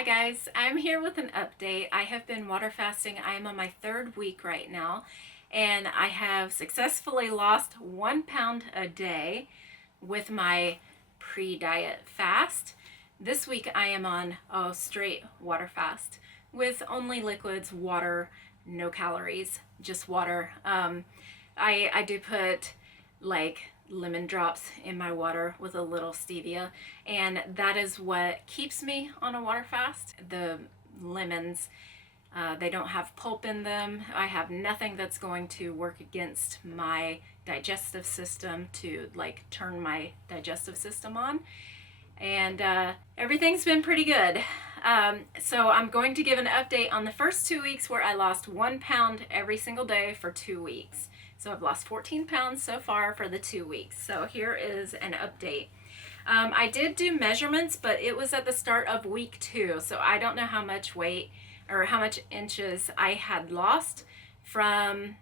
Hi guys, I'm here with an update. I have been water fasting. I am on my third week right now, and I have successfully lost 1 pound a day with my pre-diet fast. This week I am on a straight water fast with only liquids, water, no calories, just water. I do put like lemon drops in my water with a little stevia, and that is what keeps me on a water fast. The lemons, they don't have pulp in them. I have nothing that's going to work against my digestive system to like turn my digestive system on, and everything's been pretty good. So I'm going to give an update on the first 2 weeks where I lost 1 pound every single day for 2 weeks. So I've lost 14 pounds so far for the 2 weeks. So here is an update. I did do measurements, but it was at the start of week 2. So I don't know how much weight or how much inches I had lost from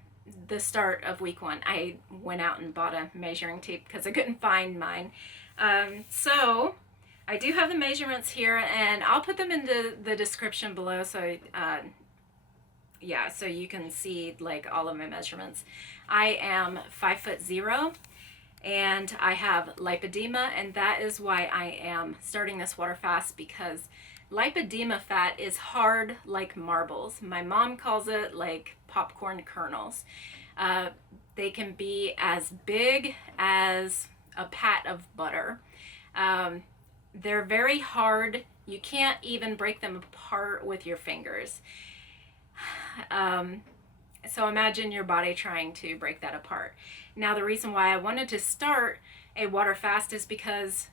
the start of week 1. I went out and bought a measuring tape because I couldn't find mine. So I do have the measurements here, and I'll put them in the description below, so yeah, so you can see like all of my measurements. I am 5'0", and I have lipedema, and that is why I am starting this water fast, because lipedema fat is hard like marbles. My mom calls it like popcorn kernels. They can be as big as a pat of butter. They're very hard. You can't even break them apart with your fingers. So imagine your body trying to break that apart. Now, the reason why I wanted to start a water fast is because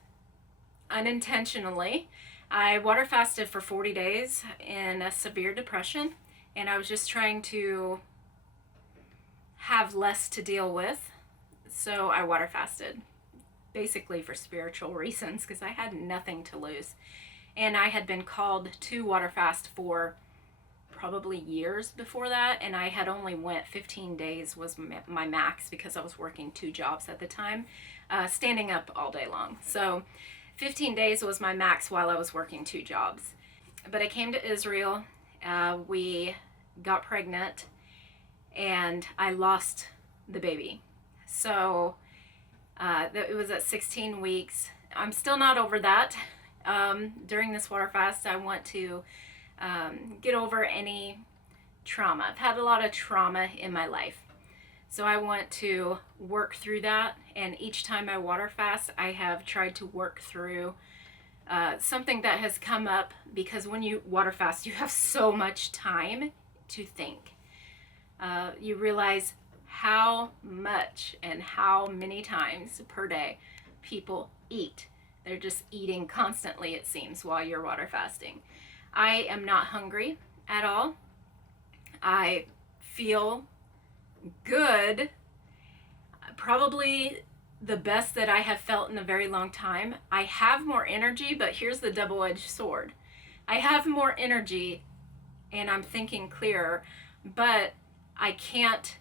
unintentionally, I water fasted for 40 days in a severe depression, and I was just trying to have less to deal with. So I water fasted, basically for spiritual reasons, because I had nothing to lose. And I had been called to water fast for probably years before that, and I had only went 15 days was my max, because I was working 2 jobs at the time, standing up all day long. So 15 days was my max while I was working 2 jobs. But I came to Israel, we got pregnant, and I lost the baby. So it was at 16 weeks. I'm still not over that. During this water fast, I want to get over any trauma. I've had a lot of trauma in my life, so I want to work through that. And each time I water fast, I have tried to work through something that has come up, because when you water fast, you have so much time to think. You realize how much and how many times per day people eat. They're just eating constantly, it seems, while you're water fasting. I am not hungry at all. I feel good, probably the best that I have felt in a very long time. I have more energy, but here's the double-edged sword. I have more energy and I'm thinking clearer, but I can't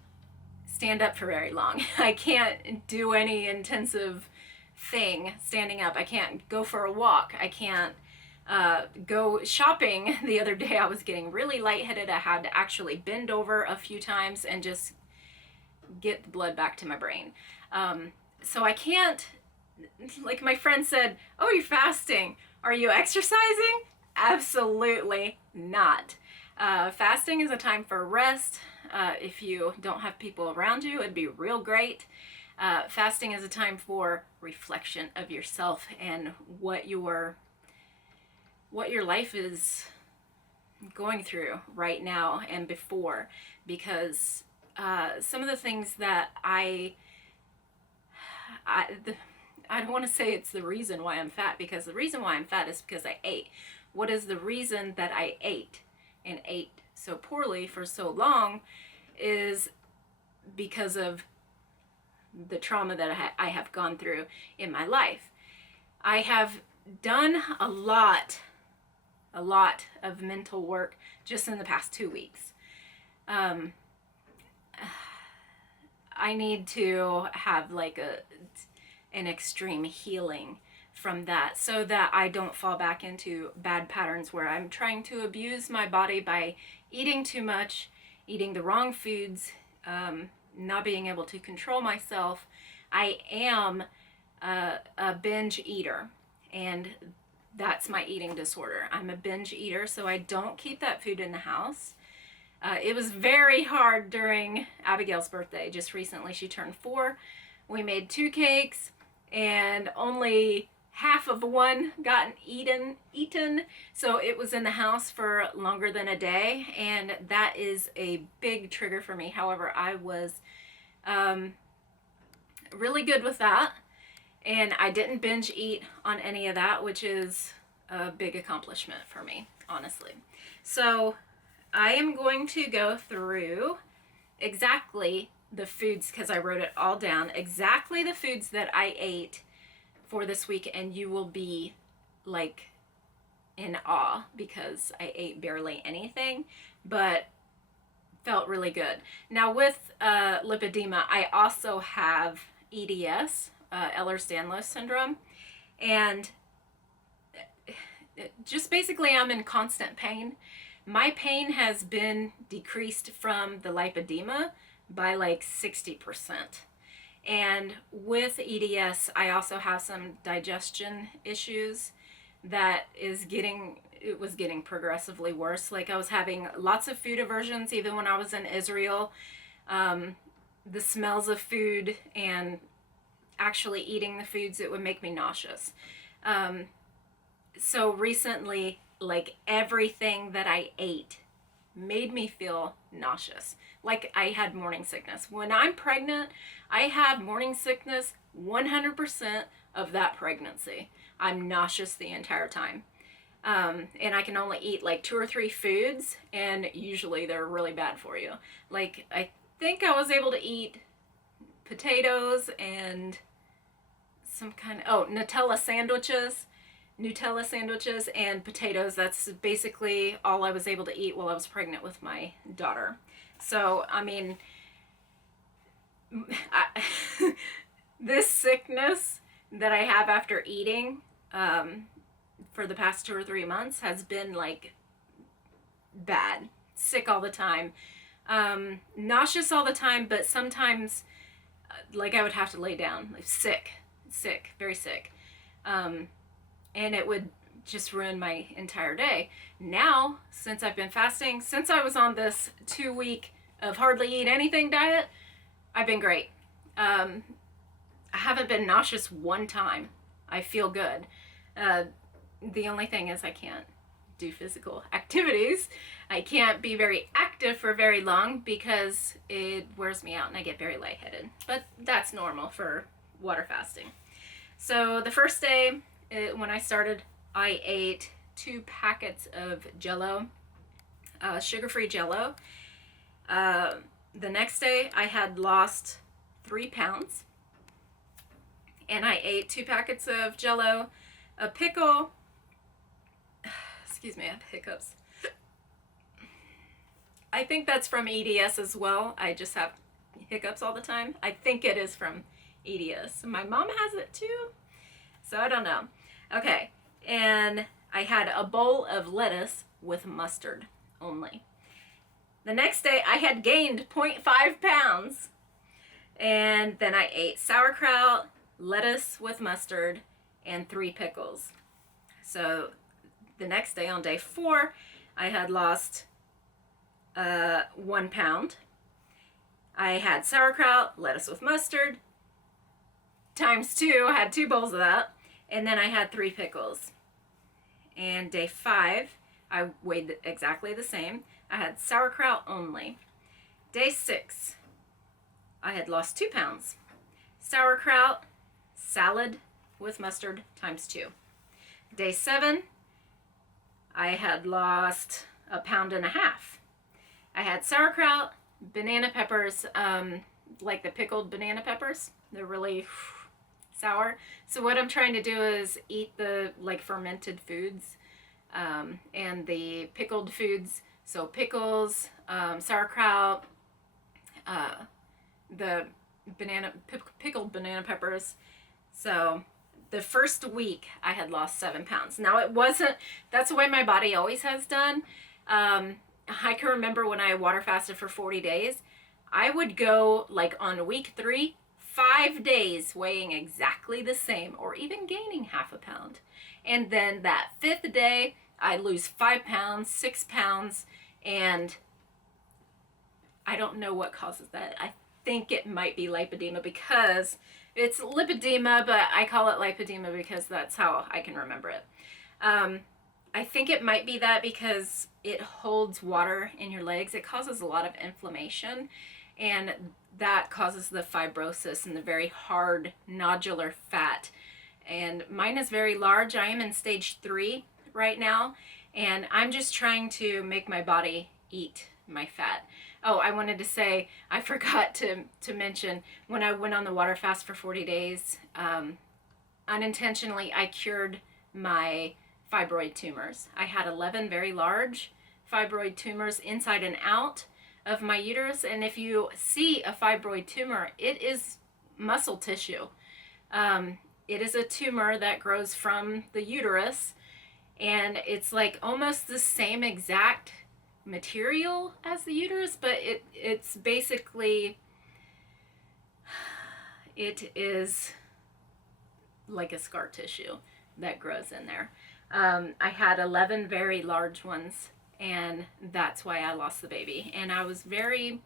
stand up for very long. I can't do any intensive thing standing up. I can't go for a walk. I can't go shopping. The other day I was getting really lightheaded. I had to actually bend over a few times and just get the blood back to my brain. So I can't, like my friend said, "Oh, you're fasting. Are you exercising?" Absolutely not. Fasting is a time for rest. If you don't have people around you, it'd be real great. Fasting is a time for reflection of yourself and what your life is going through right now and before, because some of the things that I don't want to say it's the reason why I'm fat, because the reason why I'm fat is because I ate. What is the reason that I ate and ate so poorly for so long is because of the trauma that I have gone through in my life. I have done a lot of mental work just in the past 2 weeks. I need to have like an extreme healing from that, so that I don't fall back into bad patterns where I'm trying to abuse my body by eating too much, eating the wrong foods, not being able to control myself. I am a binge eater, and that's my eating disorder. I'm a binge eater, so I don't keep that food in the house. It was very hard during Abigail's birthday. Just recently, she turned 4. We made 2 cakes, and only half of one got eaten. So it was in the house for longer than a day, and that is a big trigger for me. However, I was really good with that, and I didn't binge eat on any of that, which is a big accomplishment for me, honestly. So I am going to go through exactly the foods, because I wrote it all down, exactly the foods that I ate for this week, and you will be like in awe, because I ate barely anything, but felt really good. Now with lipedema, I also have EDS, Ehlers-Danlos syndrome, and just basically I'm in constant pain. My pain has been decreased from the lipedema by like 60%. And with EDS, I also have some digestion issues that it was getting progressively worse. Like I was having lots of food aversions even when I was in Israel. The smells of food and actually eating the foods, it would make me nauseous. So recently, like everything that I ate made me feel nauseous. Like I had morning sickness. When I'm pregnant, I have morning sickness 100% of that pregnancy. I'm nauseous the entire time. And I can only eat like 2 or 3 foods, and usually they're really bad for you. Like I think I was able to eat potatoes and some kind of, Nutella sandwiches and potatoes. That's basically all I was able to eat while I was pregnant with my daughter. So, I mean, this sickness that I have after eating for the past 2 or 3 months has been like bad. Sick all the time. Nauseous all the time, but sometimes like I would have to lay down. Like sick, very sick. And it would just ruin my entire day. Now, since I've been fasting, since I was on this 2-week of hardly eat anything diet, I've been great. I haven't been nauseous one time. I feel good. The only thing is I can't do physical activities. I can't be very active for very long because it wears me out and I get very lightheaded. But that's normal for water fasting. So the first day, when I started, I ate 2 packets of Jell-O, sugar-free Jell-O. The next day, I had lost 3 pounds, and I ate 2 packets of Jell-O, a pickle. Excuse me, I have hiccups. I think that's from EDS as well. I just have hiccups all the time. I think it is from EDS. My mom has it too, so I don't know. Okay, and I had a bowl of lettuce with mustard only. The next day, I had gained 0.5 pounds, and then I ate sauerkraut, lettuce with mustard, and 3 pickles. So the next day, on day 4, I had lost 1 pound. I had sauerkraut, lettuce with mustard, times 2, I had 2 bowls of that, and then I had 3 pickles. And day 5, I weighed exactly the same. I had sauerkraut only. Day 6, I had lost 2 pounds. Sauerkraut, salad with mustard, times 2. Day 7, I had lost 1.5 pounds. I had sauerkraut, banana peppers, like the pickled banana peppers. They're really sour. So what I'm trying to do is eat the like fermented foods and the pickled foods. So pickles, sauerkraut, the pickled banana peppers. So the first week I had lost 7 pounds. Now it wasn't, that's the way my body always has done. I can remember when I water fasted for 40 days, I would go like on week 3, 5 days weighing exactly the same or even gaining half a pound. And then that 5th day, I lose 5 pounds, 6 pounds, and I don't know what causes that. I think it might be lipedema because it's lipedema, but I call it lipedema because that's how I can remember it. I think it might be that because it holds water in your legs. It causes a lot of inflammation, and that causes the fibrosis and the very hard nodular fat. And mine is very large. I am in stage 3 right now, and I'm just trying to make my body eat my fat. Oh, I wanted to say, I forgot to mention, when I went on the water fast for 40 days, unintentionally I cured my fibroid tumors. I had 11 very large fibroid tumors inside and out of my uterus, and if you see a fibroid tumor, it is muscle tissue. It is a tumor that grows from the uterus, and it's like almost the same exact material as the uterus, but it's basically, it is like a scar tissue that grows in there. I had 11 very large ones, and that's why I lost the baby. And I was very,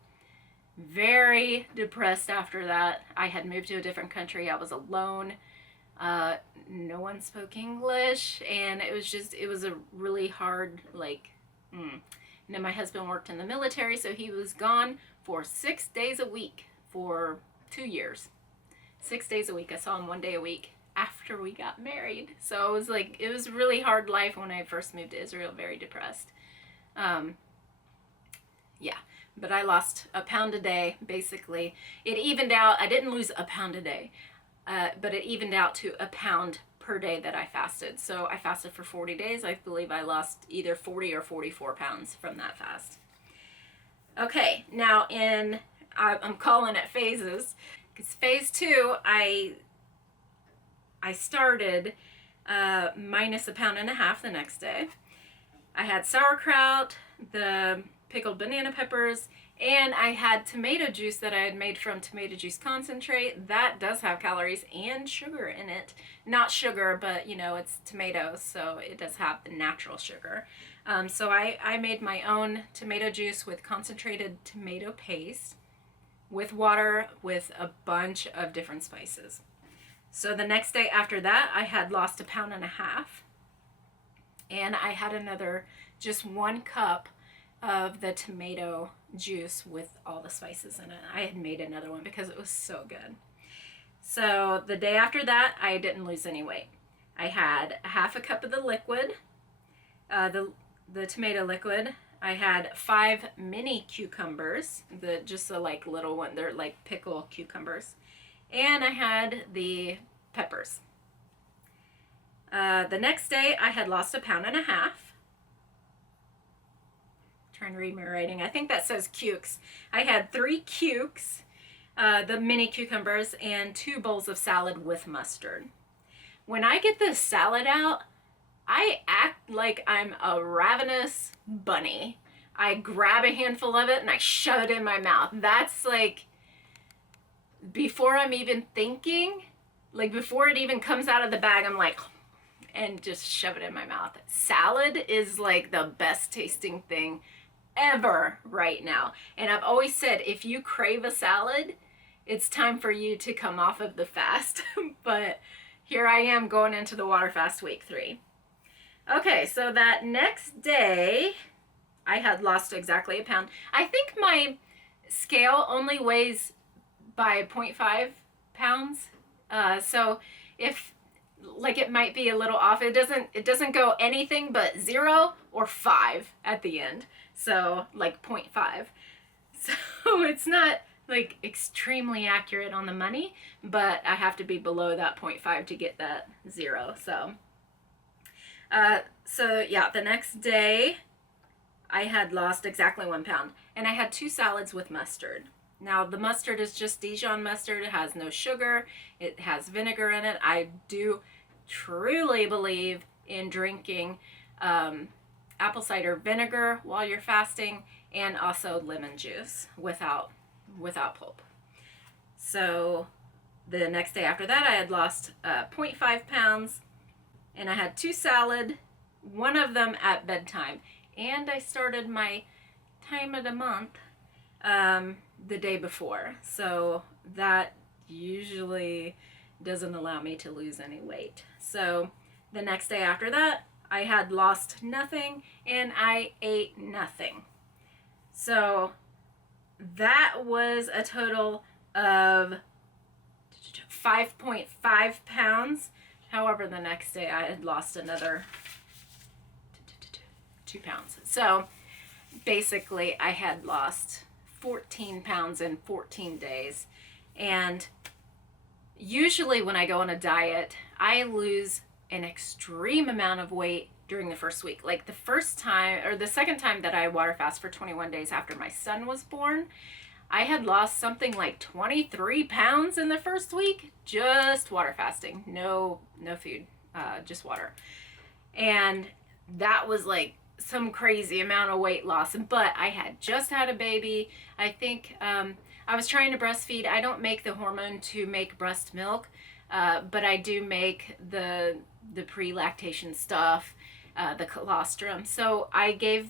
very depressed after that. I had moved to a different country. I was alone. No one spoke English, and it was a really hard, like, You know, my husband worked in the military, so he was gone for 6 days a week for 2 years. 6 days a week. I saw him 1 day a week after we got married. So it was like, it was a really hard life when I first moved to Israel, very depressed. Yeah, but I lost a pound a day, basically. It evened out. I didn't lose a pound a day, but it evened out to a pound per day that I fasted. So I fasted for 40 days. I believe I lost either 40 or 44 pounds from that fast. Okay, now I'm calling it phases, because phase 2, I started minus a pound and a half the next day. I had sauerkraut, the pickled banana peppers, and I had tomato juice that I had made from tomato juice concentrate. That does have calories and sugar in it. Not sugar, but you know, it's tomatoes, so it does have the natural sugar. So I made my own tomato juice with concentrated tomato paste, with water, with a bunch of different spices. So the next day after that, I had lost a pound and a half. And I had another, just 1 cup of the tomato juice with all the spices in it. I had made another one because it was so good. So the day after that, I didn't lose any weight. I had half a cup of the liquid, the tomato liquid. I had 5 mini cucumbers, just the like little one, they're like pickle cucumbers. And I had the peppers. The next day, I had lost a pound and a half. Trying to read my writing. I think that says cukes. I had 3 cukes, the mini cucumbers, and 2 bowls of salad with mustard. When I get this salad out, I act like I'm a ravenous bunny. I grab a handful of it and I shove it in my mouth. That's like, before I'm even thinking, like before it even comes out of the bag, I'm like, and just shove it in my mouth. Salad is like the best tasting thing ever right now. And I've always said, if you crave a salad, it's time for you to come off of the fast. But here I am going into the water fast week 3. Okay, so that next day, I had lost exactly a pound. I think my scale only weighs by 0.5 pounds. So if, like, it might be a little off. It doesn't go anything but 0 or 5 at the end. So like 0.5. So it's not like extremely accurate on the money, but I have to be below that 0.5 to get that 0. So yeah, the next day I had lost exactly 1 pound, and I had 2 salads with mustard. Now the mustard is just Dijon mustard. It has no sugar. It has vinegar in it. I do truly believe in drinking apple cider vinegar while you're fasting, and also lemon juice without pulp. So the next day after that, I had lost 0.5 pounds, and I had 2 salad, one of them at bedtime, and I started my time of the month the day before. So that usually doesn't allow me to lose any weight. So the next day after that, I had lost nothing and I ate nothing. So that was a total of 5.5 pounds. However, the next day I had lost another 2 pounds. So basically I had lost 14 pounds in 14 days. And usually when I go on a diet, I lose an extreme amount of weight during the first week. Like the first time, or the second time that I water fast for 21 days after my son was born, I had lost something like 23 pounds in the first week, just water fasting, no food, just water. And that was like some crazy amount of weight loss, but I had just had a baby. I think I was trying to breastfeed. I don't make the hormone to make breast milk, but I do make the pre-lactation stuff, the colostrum. So I gave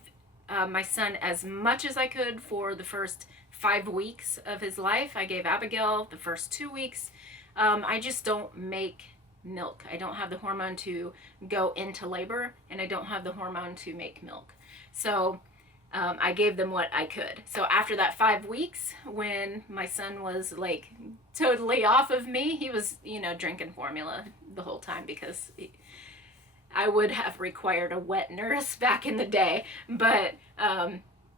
my son as much as I could for the first 5 weeks of his life. I gave Abigail the first 2 weeks. I just don't make milk. I don't have the hormone to go into labor, and I don't have the hormone to make milk. So I gave them what I could. So after that 5 weeks, when my son was like totally off of me, he was, drinking formula the whole time because I would have required a wet nurse back in the day. But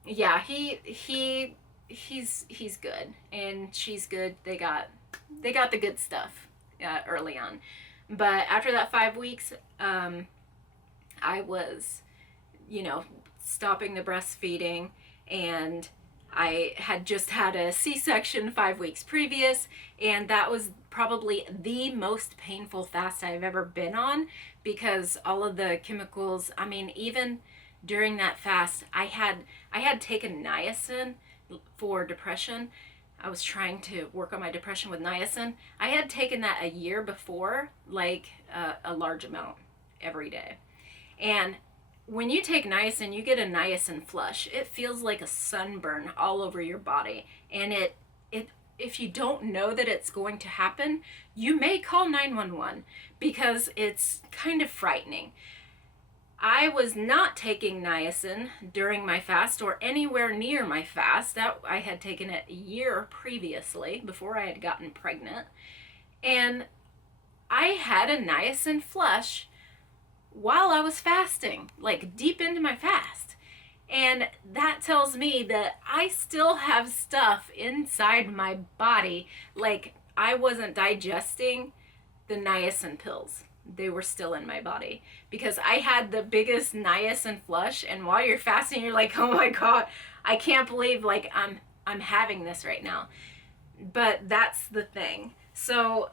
yeah, he's good and she's good. They got the good stuff early on. But after that 5 weeks, I was, stopping the breastfeeding, and I had just had a C-section 5 weeks previous, and that was probably the most painful fast I've ever been on, because all of the chemicals, even during that fast, I had taken niacin for depression. I was trying to work on my depression with niacin. I had taken that a year before, like a large amount every day. And when you take niacin, you get a niacin flush. It feels like a sunburn all over your body. And it if you don't know that it's going to happen, you may call 911 because it's kind of frightening. I was not taking niacin during my fast or anywhere near my fast. That I had taken it a year previously, before I had gotten pregnant. And I had a niacin flush while I was fasting, like deep into my fast. And that tells me that I still have stuff inside my body. Like I wasn't digesting the niacin pills. They were still in my body because I had the biggest niacin flush. And while you're fasting, you're like, oh my God, I can't believe like I'm having this right now. But that's the thing. So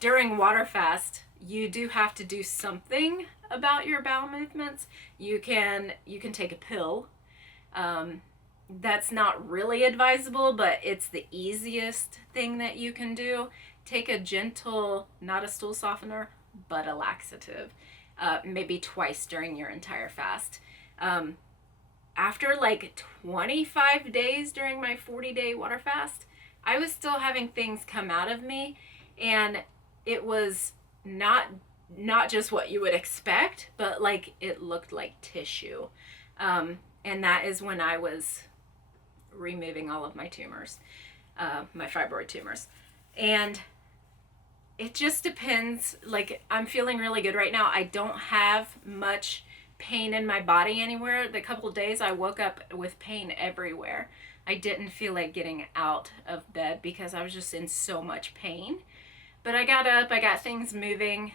during water fast, you do have to do something about your bowel movements. You can take a pill. That's not really advisable, but it's the easiest thing that you can do. Take a gentle, not a stool softener, but a laxative, maybe twice during your entire fast. After like 25 days during my 40-day water fast, I was still having things come out of me, and it was not just what you would expect, but like it looked like tissue. And that is when I was removing all of my tumors, my fibroid tumors. And it just depends. Like I'm feeling really good right now. I don't have much pain in my body anywhere. The couple of days I woke up with pain everywhere. I didn't feel like getting out of bed because I was just in so much pain. But I got up, I got things moving.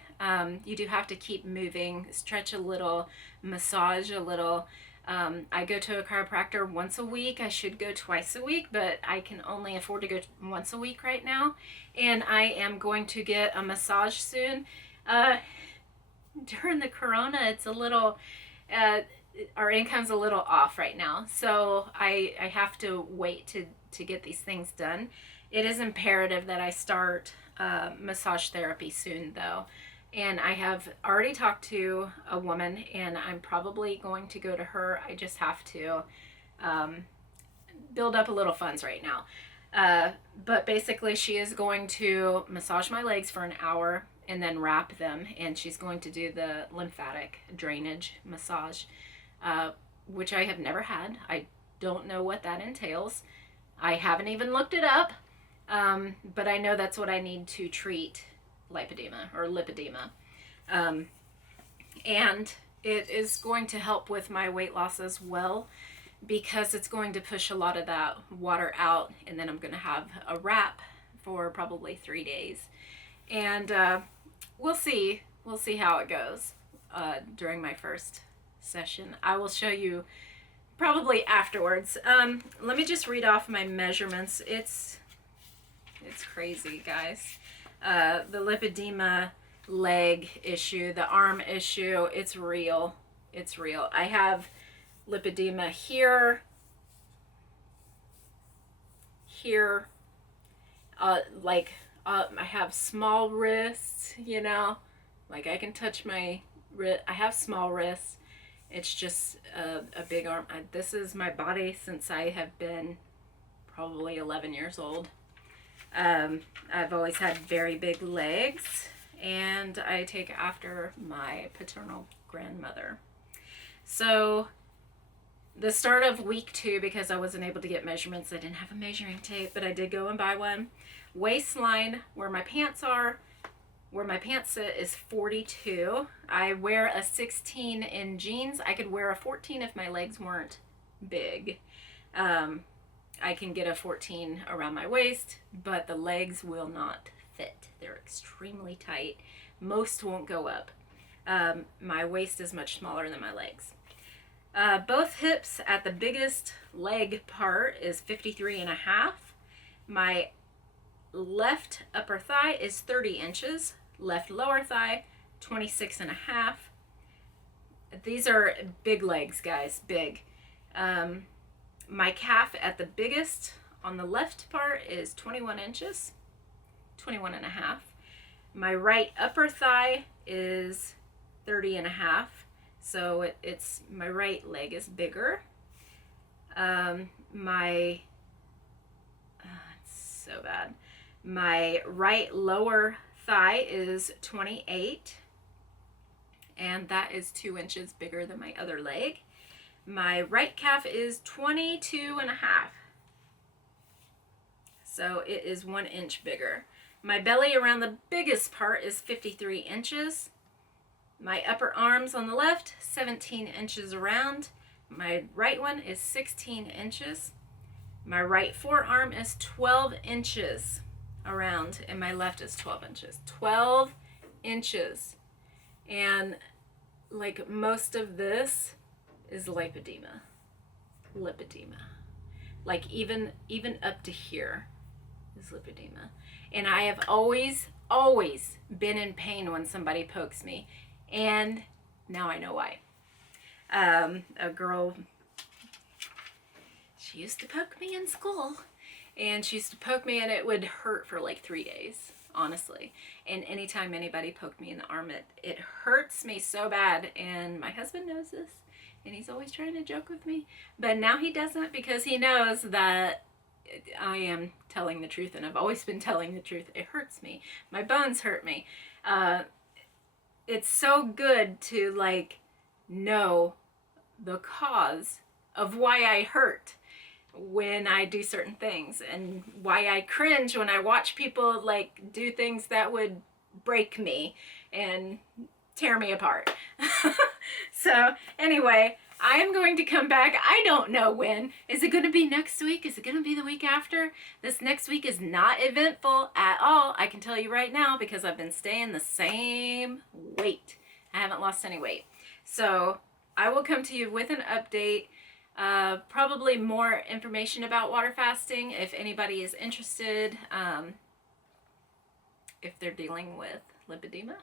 You do have to keep moving, stretch a little, massage a little. I go to a chiropractor once a week. I should go twice a week, but I can only afford to go once a week right now. And I am going to get a massage soon. during the corona, it's a little, uh, our income's a little off right now. So I have to wait to get these things done. It is imperative that I start massage therapy soon, though. And I have already talked to a woman, and I'm probably going to go to her. I just have to um, build up a little funds right now. But basically, she is going to massage my legs for an hour and then wrap them, and she's going to do the lymphatic drainage massage, uh, which I have never had. I don't know what that entails. I haven't even looked it up, but I know that's what I need to treat lipedema or lipedema. Um, and it is going to help with my weight loss as well, because it's going to push a lot of that water out, and then I'm going to have a wrap for probably 3 days. And we'll see how it goes during my first session. I will show you probably afterwards. Let me just read off my measurements. It's crazy, guys. The lipedema leg issue, the arm issue, it's real. It's real. I have lipedema here, I have small wrists, you know, like I can touch my wrist. I have small wrists. It's just a big arm. This is my body since I have been probably 11 years old. I've always had very big legs, and I take after my paternal grandmother. So the start of week 2, because I wasn't able to get measurements, I didn't have a measuring tape, but I did go and buy one. Waistline, where my pants sit, is 42. I wear a 16 in jeans. I could wear a 14 if my legs weren't big. I can get a 14 around my waist, but the legs will not fit. They're extremely tight. Most won't go up. My waist is much smaller than my legs. Both hips at the biggest leg part is 53 and a half. My left upper thigh is 30 inches. Left lower thigh, 26 and a half. These are big legs, guys, big. My calf at the biggest on the left part is 21 inches, 21 and a half. My right upper thigh is 30 and a half. So it's my right leg is bigger. It's so bad. My right lower thigh is 28, and that is 2 inches bigger than my other leg. My right calf is 22 and a half. So it is 1 inch bigger. My belly around the biggest part is 53 inches. My upper arms on the left, 17 inches around. My right one is 16 inches. My right forearm is 12 inches around, and my left is 12 inches. 12 inches. And like most of this is lipedema. Like even up to here is lipedema. And I have always been in pain when somebody pokes me. And now I know why. A girl, she used to poke me in school, and she used to poke me, and it would hurt for like 3 days, honestly. And anytime anybody poked me in the arm, it hurts me so bad. And my husband knows this, and he's always trying to joke with me. But now he doesn't, because he knows that I am telling the truth, and I've always been telling the truth. It hurts me. My bones hurt me. It's so good to like know the cause of why I hurt when I do certain things, and why I cringe when I watch people like do things that would break me and tear me apart. So anyway, I am going to come back. I don't know when. Is it going to be next week? Is it going to be the week after? This next week is not eventful at all. I can tell you right now, because I've been staying the same weight. I haven't lost any weight. So I will come to you with an update. Probably more information about water fasting if anybody is interested, if they're dealing with lipedema.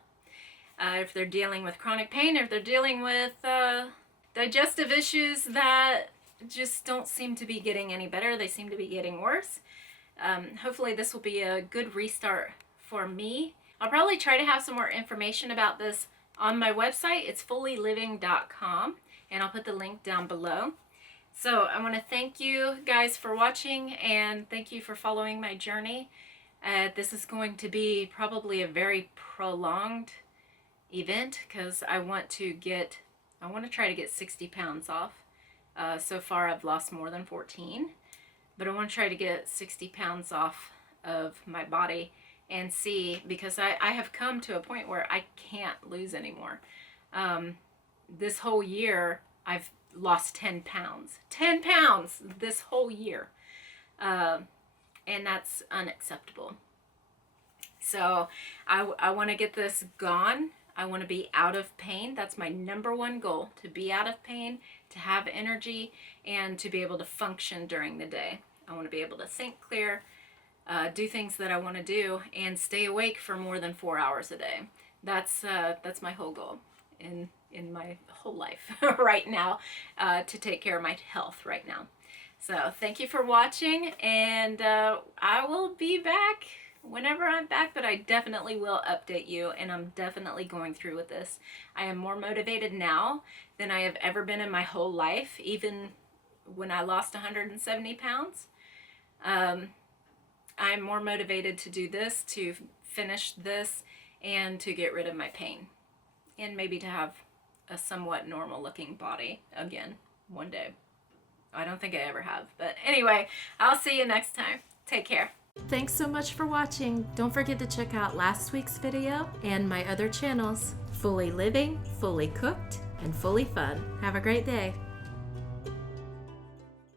if they're dealing with chronic pain, if they're dealing with digestive issues that just don't seem to be getting any better, they seem to be getting worse. Hopefully this will be a good restart for me. I'll probably try to have some more information about this on my website. It's fullyliving.com, and I'll put the link down below. So I want to thank you guys for watching, and thank you for following my journey. This is going to be probably a very prolonged event because I want to try to get 60 pounds off. So far I've lost more than 14, but I want to try to get 60 pounds off of my body and see, because I have come to a point where I can't lose anymore. This whole year I've lost 10 pounds. 10 pounds this whole year. And that's unacceptable. So I want to get this gone. I want to be out of pain. That's my number one goal, to be out of pain, to have energy, and to be able to function during the day. I want to be able to think clear, do things that I want to do, and stay awake for more than 4 hours a day. That's my whole goal in my whole life right now, to take care of my health right now. So thank you for watching, and I will be back whenever I'm back, but I definitely will update you, and I'm definitely going through with this. I am more motivated now than I have ever been in my whole life, even when I lost 170 pounds. I'm more motivated to do this, to finish this, and to get rid of my pain, and maybe to have a somewhat normal looking body again one day. I don't think I ever have, but anyway, I'll see you next time. Take care. Thanks so much for watching. Don't forget to check out last week's video and my other channels, Fully Living, Fully Cooked, and Fully Fun. Have a great day.